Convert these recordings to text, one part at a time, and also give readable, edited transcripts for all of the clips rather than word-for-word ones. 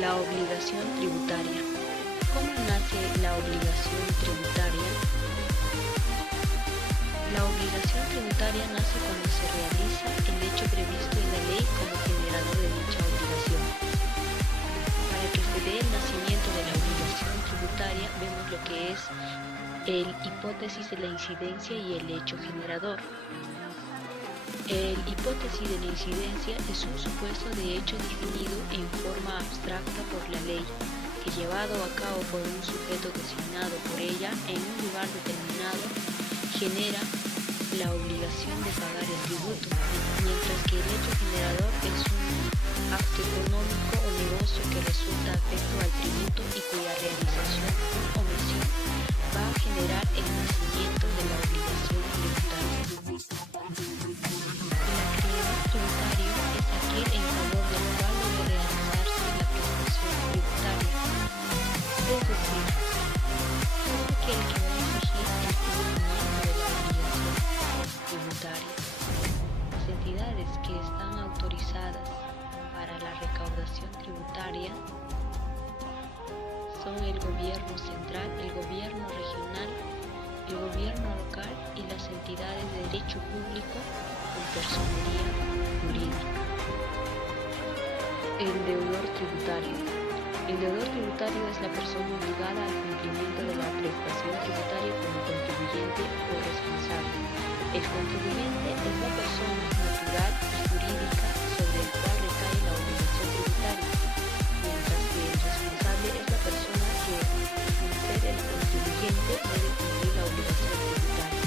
La obligación tributaria. ¿Cómo nace la obligación tributaria? La obligación tributaria nace cuando se realiza el hecho previsto en la ley como generador de dicha obligación. Para que se dé el nacimiento de la obligación tributaria, vemos lo que es el hipótesis de la incidencia y el hecho generador. El hipótesis de la incidencia es un supuesto de hecho definido en forma abstracta por la ley, que llevado a cabo por un sujeto designado por ella en un lugar determinado, genera la obligación de pagar el tributo, mientras que el hecho generador es un acto económico o negocio que resulta afecto al tributo y cuya realización o omisión va a generar el nacimiento de la obligación tributaria. El deudor tributario. El deudor tributario es la persona obligada al cumplimiento de la prestación tributaria como contribuyente o responsable. El contribuyente es la persona natural y jurídica sobre el cual recae la obligación tributaria, mientras que el responsable es la persona que, sin ser el contribuyente, debe cumplir la obligación tributaria.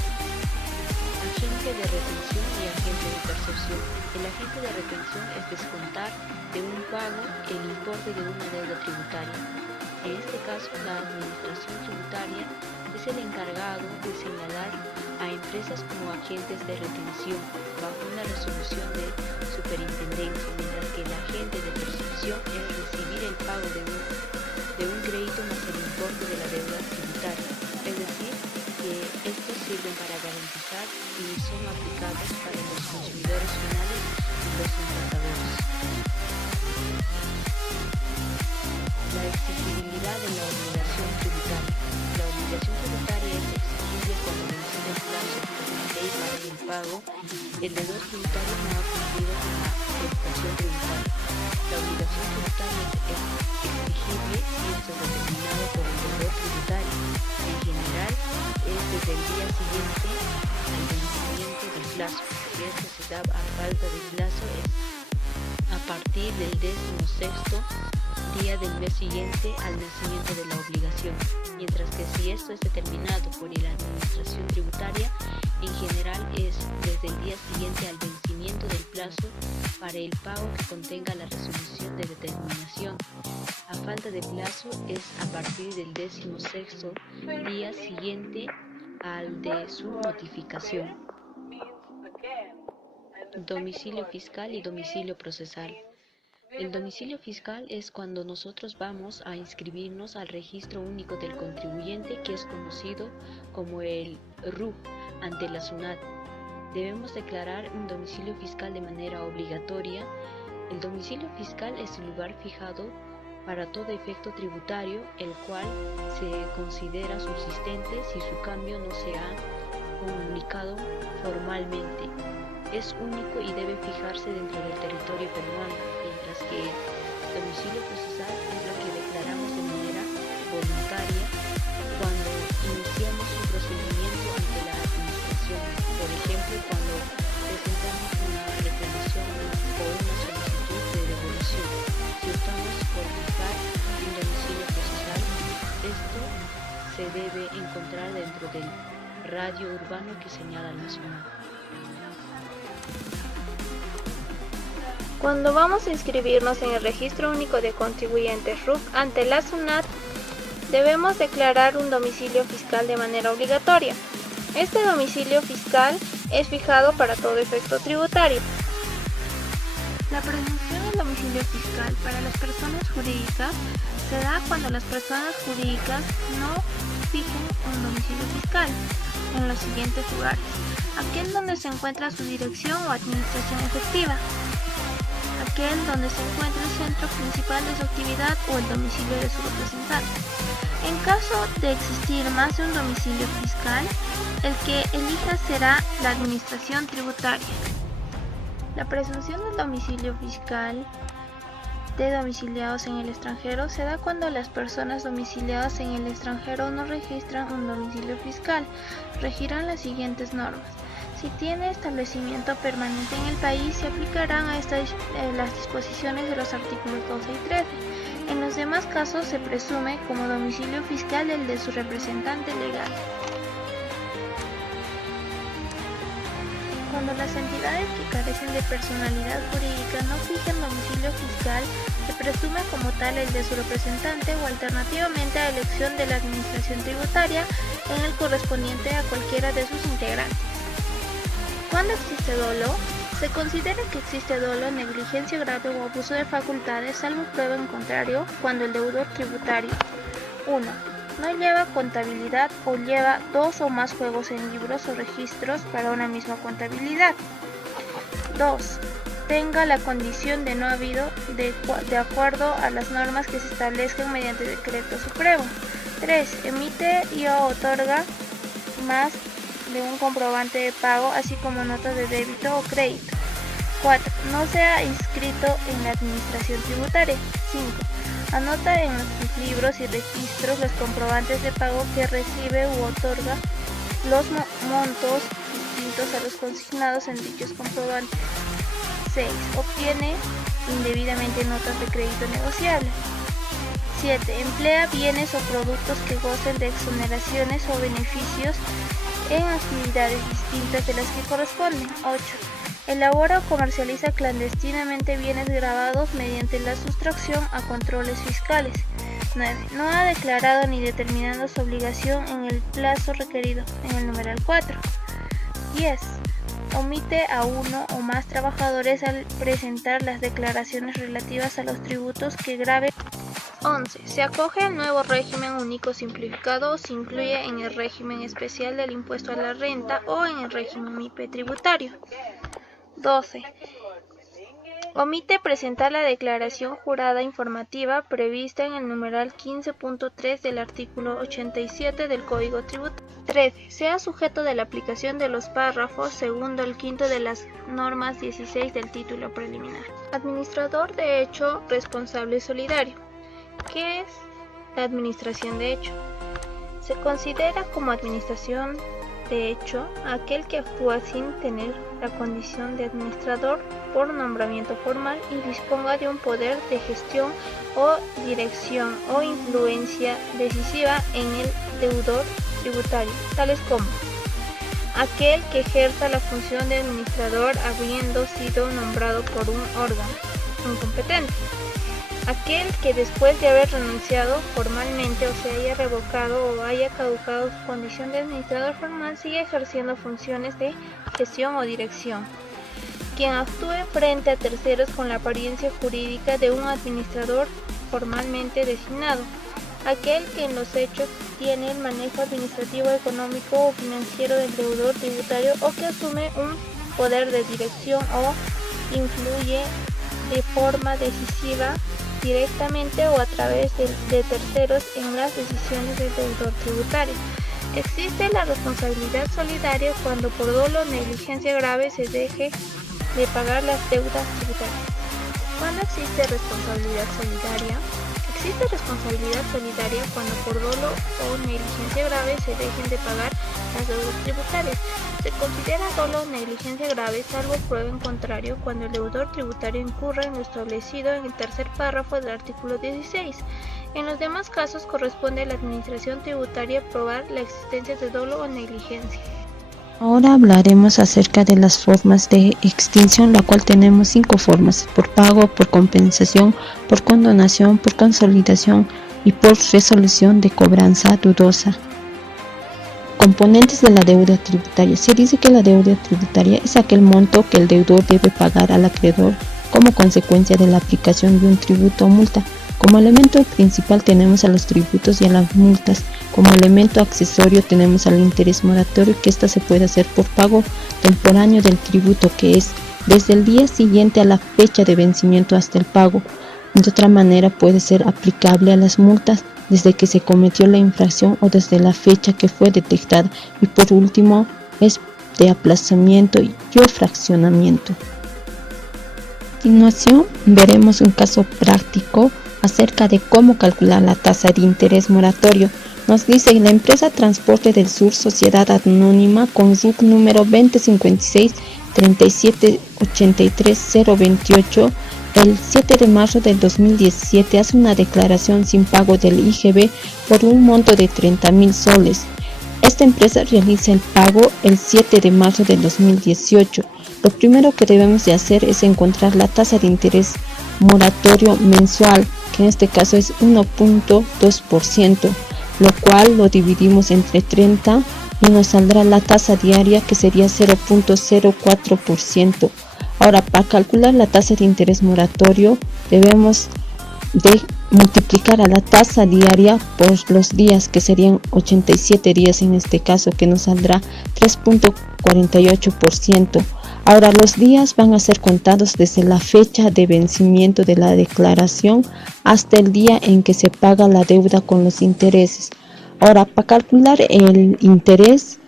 Agente de retención y agente de percepción. El agente de retención es descontar de un pago el importe de una deuda tributaria. En este caso, la administración tributaria es el encargado de señalar a empresas como agentes de retención bajo una resolución de superintendencia, mientras que el agente de percepción es recibir el pago de un crédito más el importe de la deuda tributaria, es decir, que estos sirven para garantizar y son aplicables para los consumidores finales y los empleadores. La exigibilidad de la obligación tributaria. La obligación tributaria es exigible cuando menciona el plazo que la ley para el pago, el deudor tributario no ha cumplido con la prestación tributaria. La obligación tributaria es exigible si esto es determinado por el deudor tributario. En general, es desde el día siguiente al vencimiento del plazo. Si esto se da a falta de plazo, es a partir del 16º día del mes siguiente al vencimiento de la obligación, mientras que si esto es determinado por la administración tributaria, en general es desde el día siguiente al vencimiento del plazo para el pago que contenga la resolución de determinación. A falta de plazo es a partir del 16º día siguiente al de su notificación. Domicilio fiscal y domicilio procesal. El domicilio fiscal es cuando nosotros vamos a inscribirnos al Registro Único del Contribuyente, que es conocido como el RUC, ante la SUNAT. Debemos declarar un domicilio fiscal de manera obligatoria. El domicilio fiscal es el lugar fijado para todo efecto tributario, el cual se considera subsistente si su cambio no se ha comunicado formalmente. Es único y debe fijarse dentro del territorio peruano, mientras que el domicilio procesal es lo que declaramos de manera voluntaria cuando iniciamos un procedimiento ante la administración. Por ejemplo, cuando presentamos una reclamación o una solicitud de devolución. Si optamos por buscar un domicilio procesal, esto se debe encontrar dentro del radio urbano que señala la zona. Cuando vamos a inscribirnos en el Registro Único de Contribuyentes RUC ante la SUNAT, debemos declarar un domicilio fiscal de manera obligatoria. Este domicilio fiscal es fijado para todo efecto tributario. La presunción del domicilio fiscal para las personas jurídicas se da cuando las personas jurídicas no fijen un domicilio fiscal en los siguientes lugares: aquel donde se encuentra su dirección o administración efectiva, aquel donde se encuentra el centro principal de su actividad o el domicilio de su representante. En caso de existir más de un domicilio fiscal, el que elija será la administración tributaria. La presunción del domicilio fiscal de domiciliados en el extranjero se da cuando las personas domiciliadas en el extranjero no registran un domicilio fiscal. Regirán las siguientes normas. Si tiene establecimiento permanente en el país, se aplicarán a las disposiciones de los artículos 12 y 13. En los demás casos se presume como domicilio fiscal el de su representante legal. Cuando las entidades que carecen de personalidad jurídica no fijan domicilio fiscal, se presume como tal el de su representante o alternativamente a elección de la administración tributaria en el correspondiente a cualquiera de sus integrantes. ¿Cuándo existe dolo? Se considera que existe dolo, negligencia grave o abuso de facultades, salvo prueba en contrario, cuando el deudor tributario 1. No lleva contabilidad o lleva dos o más juegos en libros o registros para una misma contabilidad. 2. Tenga la condición de no habido de acuerdo a las normas que se establezcan mediante decreto supremo. 3. Emite y o otorga más de un comprobante de pago, así como notas de débito o crédito. 4. No sea inscrito en la administración tributaria. 5. Anota en los libros y registros los comprobantes de pago que recibe u otorga, los montos distintos a los consignados en dichos comprobantes. 6. Obtiene indebidamente notas de crédito negociable. 7. Emplea bienes o productos que gocen de exoneraciones o beneficios en actividades distintas de las que corresponden. 8. Elabora o comercializa clandestinamente bienes grabados mediante la sustracción a controles fiscales. 9. No ha declarado ni determinado su obligación en el plazo requerido en el numeral 4. 10. Omite a uno o más trabajadores al presentar las declaraciones relativas a los tributos que grave. 11. Se acoge al nuevo régimen único simplificado o se incluye en el régimen especial del impuesto a la renta o en el régimen MIPE tributario. 12. Omite presentar la declaración jurada informativa prevista en el numeral 15.3 del artículo 87 del Código Tributario. 13. Sea sujeto de la aplicación de los párrafos segundo al quinto de las normas 16 del título preliminar. Administrador de hecho responsable solidario. ¿Qué es la administración de hecho? Se considera como administración de hecho aquel que actúa sin tener la condición de administrador por nombramiento formal y disponga de un poder de gestión o dirección o influencia decisiva en el deudor tributario, tales como aquel que ejerza la función de administrador habiendo sido nombrado por un órgano incompetente, aquel que después de haber renunciado formalmente o se haya revocado o haya caducado su condición de administrador formal sigue ejerciendo funciones de gestión o dirección, quien actúe frente a terceros con la apariencia jurídica de un administrador formalmente designado, aquel que en los hechos tiene el manejo administrativo, económico o financiero del deudor tributario o que asume un poder de dirección o influye de forma decisiva directamente o a través de terceros en las decisiones del deudor tributario. Existe la responsabilidad solidaria cuando por dolo o negligencia grave se deje de pagar las deudas tributarias. ¿Cuándo existe responsabilidad solidaria? Existe responsabilidad solidaria cuando por dolo o negligencia grave se dejen de pagar las deudas tributarias. Se considera dolo o negligencia grave salvo prueba en contrario cuando el deudor tributario incurra en lo establecido en el tercer párrafo del artículo 16. En los demás casos corresponde a la administración tributaria probar la existencia de dolo o negligencia. Ahora hablaremos acerca de las formas de extinción, la cual tenemos 5 formas: por pago, por compensación, por condonación, por consolidación y por resolución de cobranza dudosa. Componentes de la deuda tributaria. Se dice que la deuda tributaria es aquel monto que el deudor debe pagar al acreedor como consecuencia de la aplicación de un tributo o multa. Como elemento principal tenemos a los tributos y a las multas. Como elemento accesorio tenemos al interés moratorio, que ésta se puede hacer por pago temporáneo del tributo, que es desde el día siguiente a la fecha de vencimiento hasta el pago. De otra manera puede ser aplicable a las multas desde que se cometió la infracción o desde la fecha que fue detectada. Y por último es de aplazamiento y fraccionamiento. A continuación veremos un caso práctico acerca de cómo calcular la tasa de interés moratorio. Nos dice: la empresa Transporte del Sur, Sociedad Anónima, con RUC número 2056 3783028, el 7 de marzo del 2017 hace una declaración sin pago del IGB por un monto de 30.000 soles. Esta empresa realiza el pago el 7 de marzo del 2018. Lo primero que debemos de hacer es encontrar la tasa de interés moratorio mensual, que en este caso es 1.2%, lo cual lo dividimos entre 30 y nos saldrá la tasa diaria, que sería 0.04%. Ahora, para calcular la tasa de interés moratorio debemos de multiplicar a la tasa diaria por los días, que serían 87 días en este caso, que nos saldrá 3.48%. Ahora, los días van a ser contados desde la fecha de vencimiento de la declaración hasta el día en que se paga la deuda con los intereses. Ahora, para calcular el interés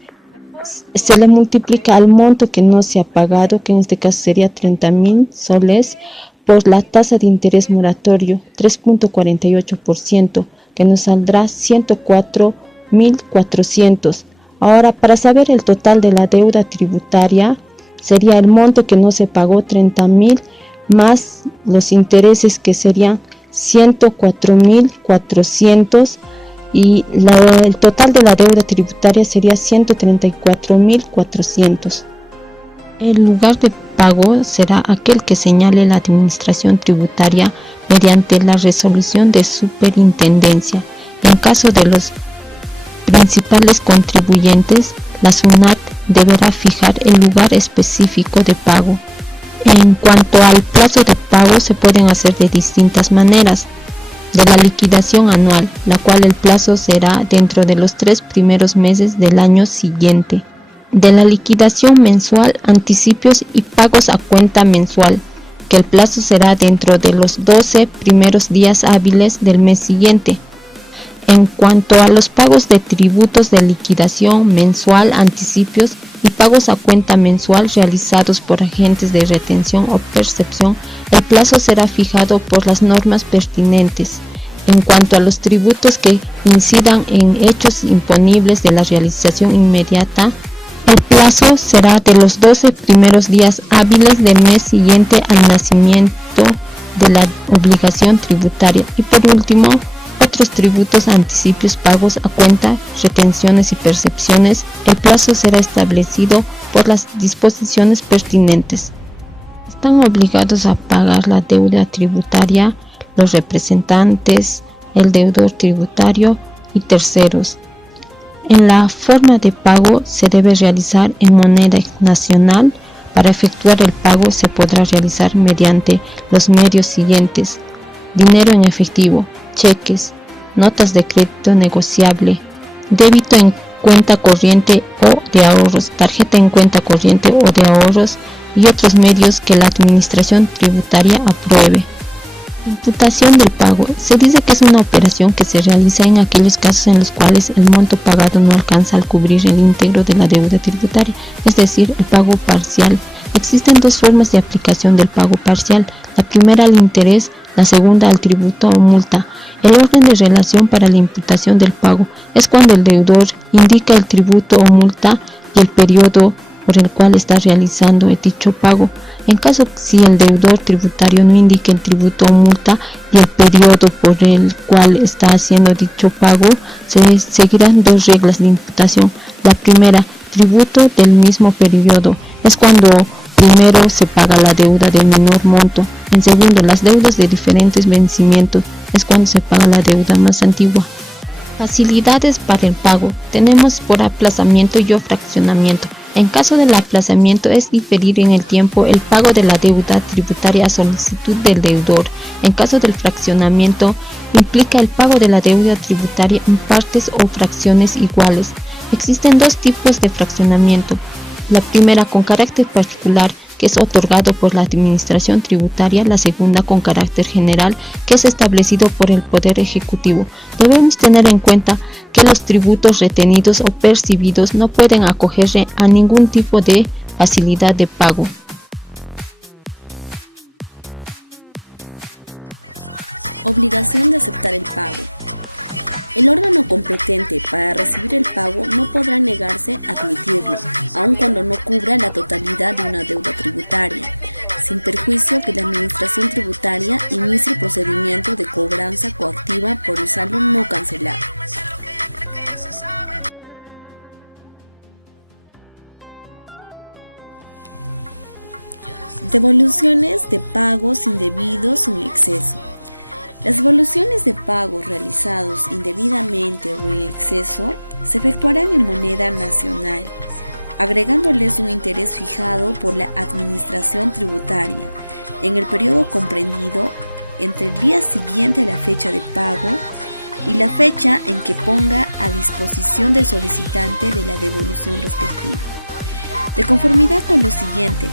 se le multiplica al monto que no se ha pagado, que en este caso sería 30.000 soles, por la tasa de interés moratorio 3.48%, que nos saldrá 104.400. Ahora, para saber el total de la deuda tributaria, sería el monto que no se pagó, 30.000, más los intereses, que serían 104.400, y el total de la deuda tributaria sería 134.400. El lugar de pago será aquel que señale la administración tributaria mediante la resolución de superintendencia. En caso de los principales contribuyentes, la SUNAT deberá fijar el lugar específico de pago. En cuanto al plazo de pago, se pueden hacer de distintas maneras: de la liquidación anual, la cual el plazo será dentro de los 3 primeros meses del año siguiente; de la liquidación mensual, anticipios y pagos a cuenta mensual, que el plazo será dentro de los 12 primeros días hábiles del mes siguiente. En cuanto a los pagos de tributos de liquidación mensual, anticipios y pagos a cuenta mensual realizados por agentes de retención o percepción, el plazo será fijado por las normas pertinentes. En cuanto a los tributos que incidan en hechos imponibles de la realización inmediata, el plazo será de los 12 primeros días hábiles del mes siguiente al nacimiento de la obligación tributaria. Y por último, otros tributos, anticipios, pagos a cuenta, retenciones y percepciones, el plazo será establecido por las disposiciones pertinentes. Están obligados a pagar la deuda tributaria los representantes, el deudor tributario y terceros. En la forma de pago se debe realizar en moneda nacional. Para efectuar el pago se podrá realizar mediante los medios siguientes: dinero en efectivo, cheques, notas de crédito negociable, débito en cuenta corriente o de ahorros, tarjeta en cuenta corriente o de ahorros y otros medios que la administración tributaria apruebe. Imputación del pago. Se dice que es una operación que se realiza en aquellos casos en los cuales el monto pagado no alcanza a cubrir el íntegro de la deuda tributaria, es decir, el pago parcial. Existen dos formas de aplicación del pago parcial: la primera al interés, la segunda al tributo o multa. El orden de relación para la imputación del pago es cuando el deudor indica el tributo o multa y el periodo por el cual está realizando dicho pago. En caso si el deudor tributario no indique el tributo o multa y el periodo por el cual está haciendo dicho pago, se seguirán dos reglas de imputación. La primera, tributo del mismo periodo, es cuando primero se paga la deuda de menor monto. En segundo, las deudas de diferentes vencimientos, es cuando se paga la deuda más antigua. Facilidades para el pago. Tenemos por aplazamiento y o fraccionamiento. En caso del aplazamiento es diferir en el tiempo el pago de la deuda tributaria a solicitud del deudor. En caso del fraccionamiento implica el pago de la deuda tributaria en partes o fracciones iguales. Existen dos tipos de fraccionamiento. La primera con carácter particular, que es otorgado por la Administración Tributaria. La segunda con carácter general, que es establecido por el Poder Ejecutivo. Debemos tener en cuenta que los tributos retenidos o percibidos no pueden acogerse a ningún tipo de facilidad de pago. Obligación de aceptar el pago. El órgano competente para recibir el pago no podrá negarse a admitirlo, aun cuando no cubra la totalidad de una deuda tributaria, sin perjuicio que la Administración Tributaria inicie el procedimiento de cobranza coactiva por el saldo no cancelado. Devoluciones de pagos indebidos o en exceso. Las devoluciones de pagos realizados indebidamente o en exceso se efectuarán en moneda nacional, agregándoles un interés fijado por la Administración Tributaria en el periodo comprendido entre el día siguiente a la fecha de pago y la fecha en que ponga a disposición del solicitante de la devolución respectiva, de conformidad con los siguientes: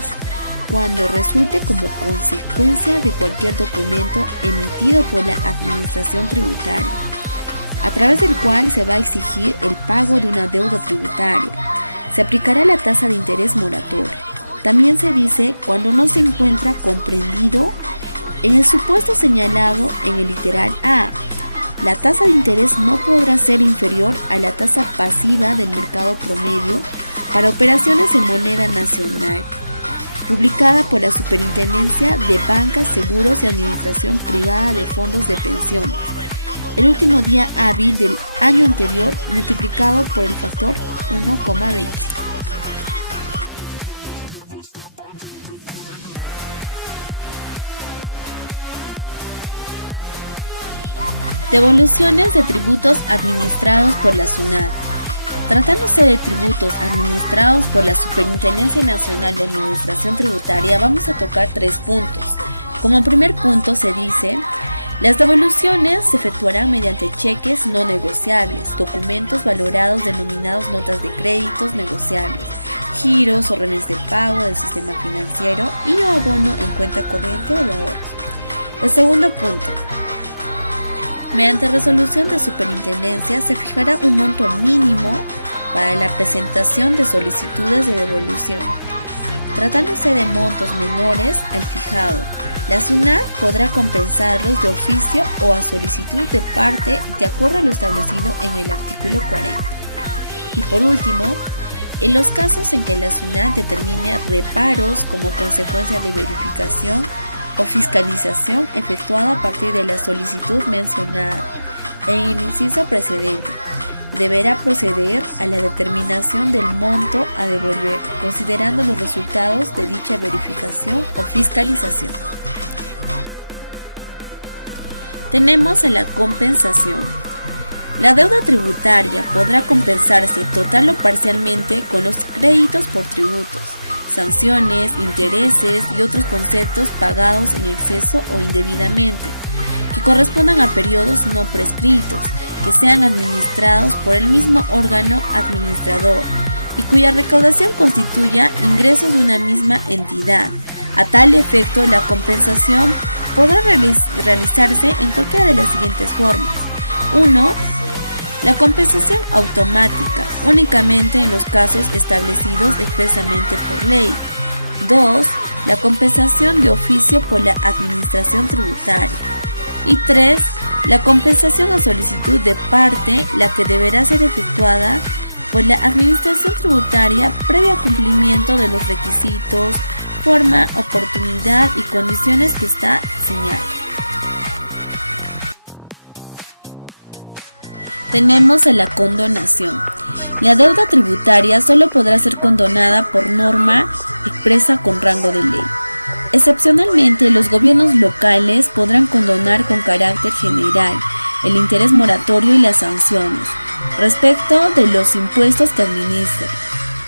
cuando resulte como consecuencia de cualquier documento emitido por la Administración Tributaria, a través del cual se va a exigir el pago de una deuda tributaria. Se aplicará la tasa de interés moratoria. También se dice cuando no se encuentra comprendido en el supuesto señalado en el literal A. La tasa de interés no podrá ser inferior a la tasa pasiva del mercado promedio para operaciones en moneda nacional, publicada por la Superintendencia de Bancas, Seguros y Administración Privada de Fondos de Pensiones, el último día hábil del año anterior multiplicado por el factor 1,20. Devoluciones de tributos administrados por la SUNAT. Tratándose de tributos administrados por la Superintendencia Nacional de Administración Tributaria, vamos a tocar 3 puntos. Como primer punto se dice: las devoluciones se efectuarán mediante cheques no negociables, documentos valorados denominados notas de créditos negociables, giros, órdenes de pago del sistema financiero y o abono en cuenta corriente o de ahorros. El segundo punto: mediante resolución de superintendencia se fijará un monto mínimo para la presentación de solicitudes de devolución. Tratándose de montos menores al fijado, la SUNAT podrá compensarlos de oficio o a solicitud de parte de acuerdo a lo establecido en el artículo 40. Y por último, en los casos en que la SUNAT determine reparos como consecuencia de verificación o fiscalización efectuada a partir de la solicitud mencionada en el inciso precedente, deberá proceder a la determinación del monto a devolver, considerando los resultados de dicha verificación o fiscalización. Tenemos a la compensación. La deuda tributaria podrá compensarse total o parcialmente con los créditos por tributos, sanciones, intereses y otros conceptos pagados en exceso o indebidamente, que correspondan a periodos no prescritos, que sean administrados por el mismo órgano administrador y cuya recaudación constituya ingresos de una misma entidad. A tal efecto, la compensación podrá realizarse en cualquiera de las siguientes formas. 1. La compensación automática, únicamente en los casos establecidos expresamente por ley. 2. La compensación de oficio por la Administración Tributaria. Y 3. La compensación a solicitud de parte, la que deberá ser efectuada por la Administración Tributaria previo cumplimiento de los requisitos, forma, oportunidad y condiciones que está señalado. Tenemos a la condonación. La deuda tributaria solo podrá ser condonada por norma expresa con rango de ley. Excepcionalmente, los gobiernos locales podrán condonar con carácter general el interés moratorio y las sanciones respecto de los impuestos que administran.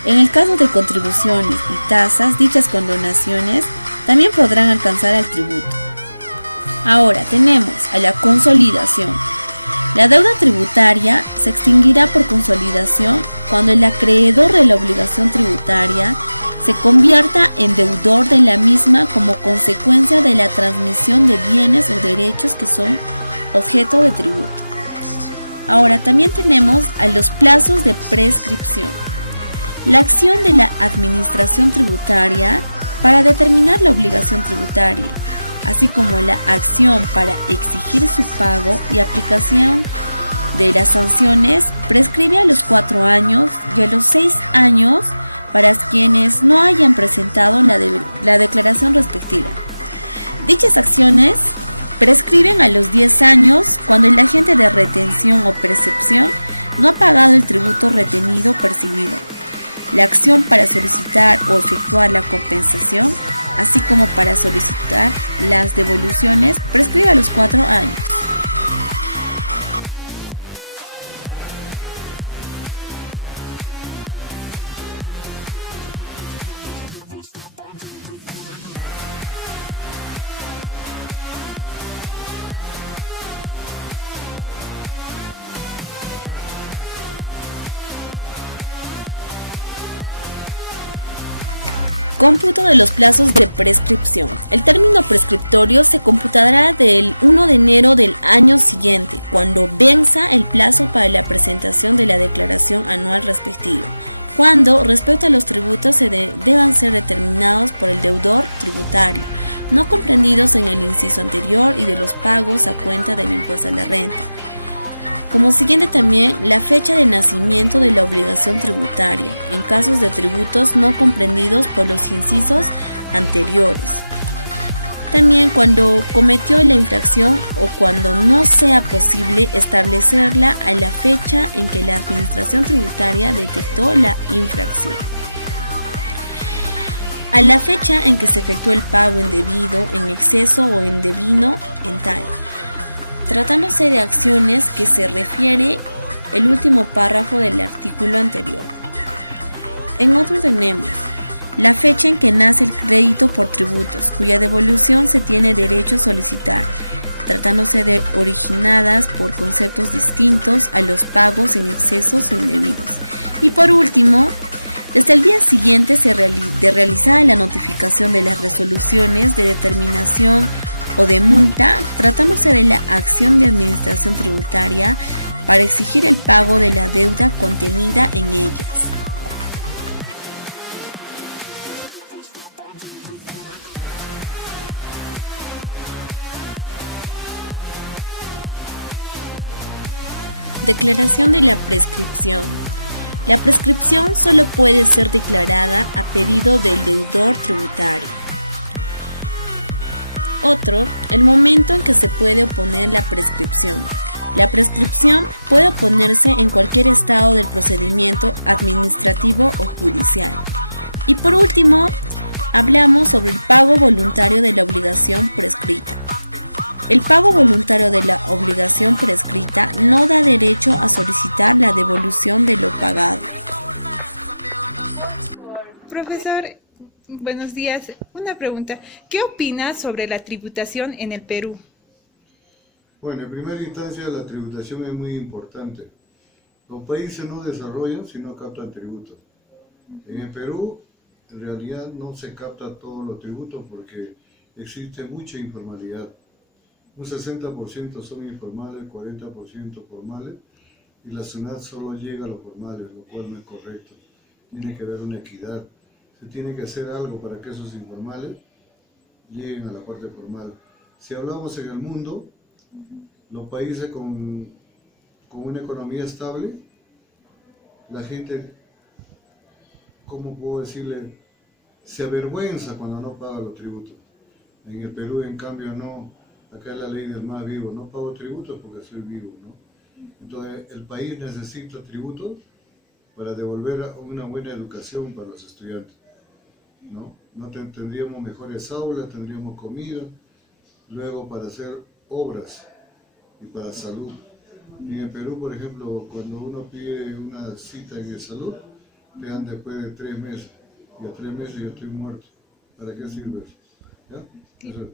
En el caso de contribuciones y tasas, dichas condonaciones también podrán alcanzar al tributo. Ahora tenemos a la consolidación. La deuda tributaria se extinguirá por consolidación cuando el acreedor de la obligación tributaria se convierta en deudor de la misma como consecuencia de la transmisión de bienes o derechos que son objeto de tributo. Ahora también tenemos a los plazos de prescripción. La acción de la Administración Tributaria para determinar la obligación tributaria, así como la acción para exigir su pago y aplicación de las sanciones, prescribe a los 4 años y a los 6 años para quienes no hayan presentado la declaración respectiva. Dichas acciones prescriben a los 10 años cuando el agente de retención o percepción no ha pagado el tributo retenido o percibido. La acción para solicitar o efectuar la compensación, así como para solicitar las devoluciones, prescribe a los 4 años. Cómputo de los plazos de prescripción. El término prescriptorio se computará del 1 de enero del año siguiente, cuando venza el plazo para la presentación de la declaración anual respectiva, cuando, respecto a los tributos, deban ser determinados por el deudor tributario, no comprendidos en el inciso anterior, y de los pagos a cuenta del impuesto a la renta. Como siguiente también, la fecha de nacimiento de la obligación tributaria, en casos de tributos no comprendidos por los incisos anteriores. También cuando cometió la infracción o cuando no sea posible establecerla a la fecha en que la Administración Tributaria detectó la infracción. A la fecha en que se efectuó el pago indebido, en exceso o indebino en tal. Tratándose de acciones que se refiere el último párrafo del artículo anterior. En otro tenemos la fecha en que nace el crédito por tributos, cuya devolución se tiene derecho a solicitar, tratándose de originadas por conceptos distintos a los pagos en excesos o indebidos. Y por último, desde el día siguiente de realizar la notificación de las resoluciones de determinación o de multa, tratándose de la acción de administración tributaria para exigir el pago de la deuda contenida en ellas. Declaración de la prescripción. La prescripción solo puede ser declarada a pedido del deudor tributario. Otro, el momento en que se puede oponer la prescripción. La prescripción puede oponerse en cualquier estado del procedimiento administrativo o judicial. Y por último, hablamos sobre el pago voluntario de la obligación prescrita. El pago voluntario de la obligación prescrita no da derecho a solicitar la devolución de lo pagado. Profesor, buenos días. Una pregunta. ¿Qué opina sobre la tributación en el Perú? Bueno, en primera instancia la tributación es muy importante. Los países no desarrollan si no captan tributos. En el Perú, en realidad no se captan todos los tributos porque existe mucha informalidad. Un 60% son informales, 40% formales, y la SUNAT solo llega a los formales, lo cual no es correcto. Tiene que haber una equidad. Se tiene que hacer algo para que esos informales lleguen a la parte formal. Si hablamos en el mundo, los países con una economía estable, la gente, ¿cómo puedo decirle? Se avergüenza cuando no paga los tributos. En el Perú, en cambio, no. Acá es la ley del más vivo. No pago tributos porque soy vivo, ¿no? Entonces, el país necesita tributos para devolver una buena educación para los estudiantes, ¿no? Tendríamos mejores aulas, tendríamos comida, luego para hacer obras y para salud. Y en Perú, por ejemplo, cuando uno pide una cita en el salud, te dan después de 3 meses. Y a 3 meses yo estoy muerto. ¿Para qué sirve eso? ¿Ya? Eso.